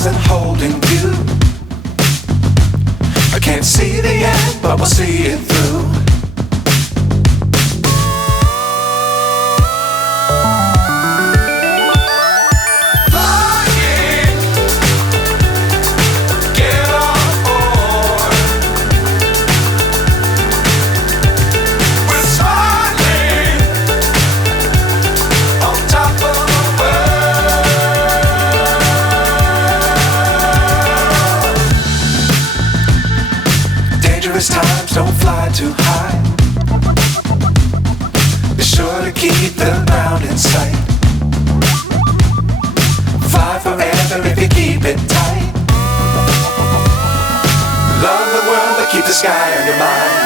stars and holding you. I can't see the end, but we'll see it through. Times don't fly too high. Be sure to keep the ground in sight. Fly forever if you keep it tight. Love the world but keep the sky on your mind.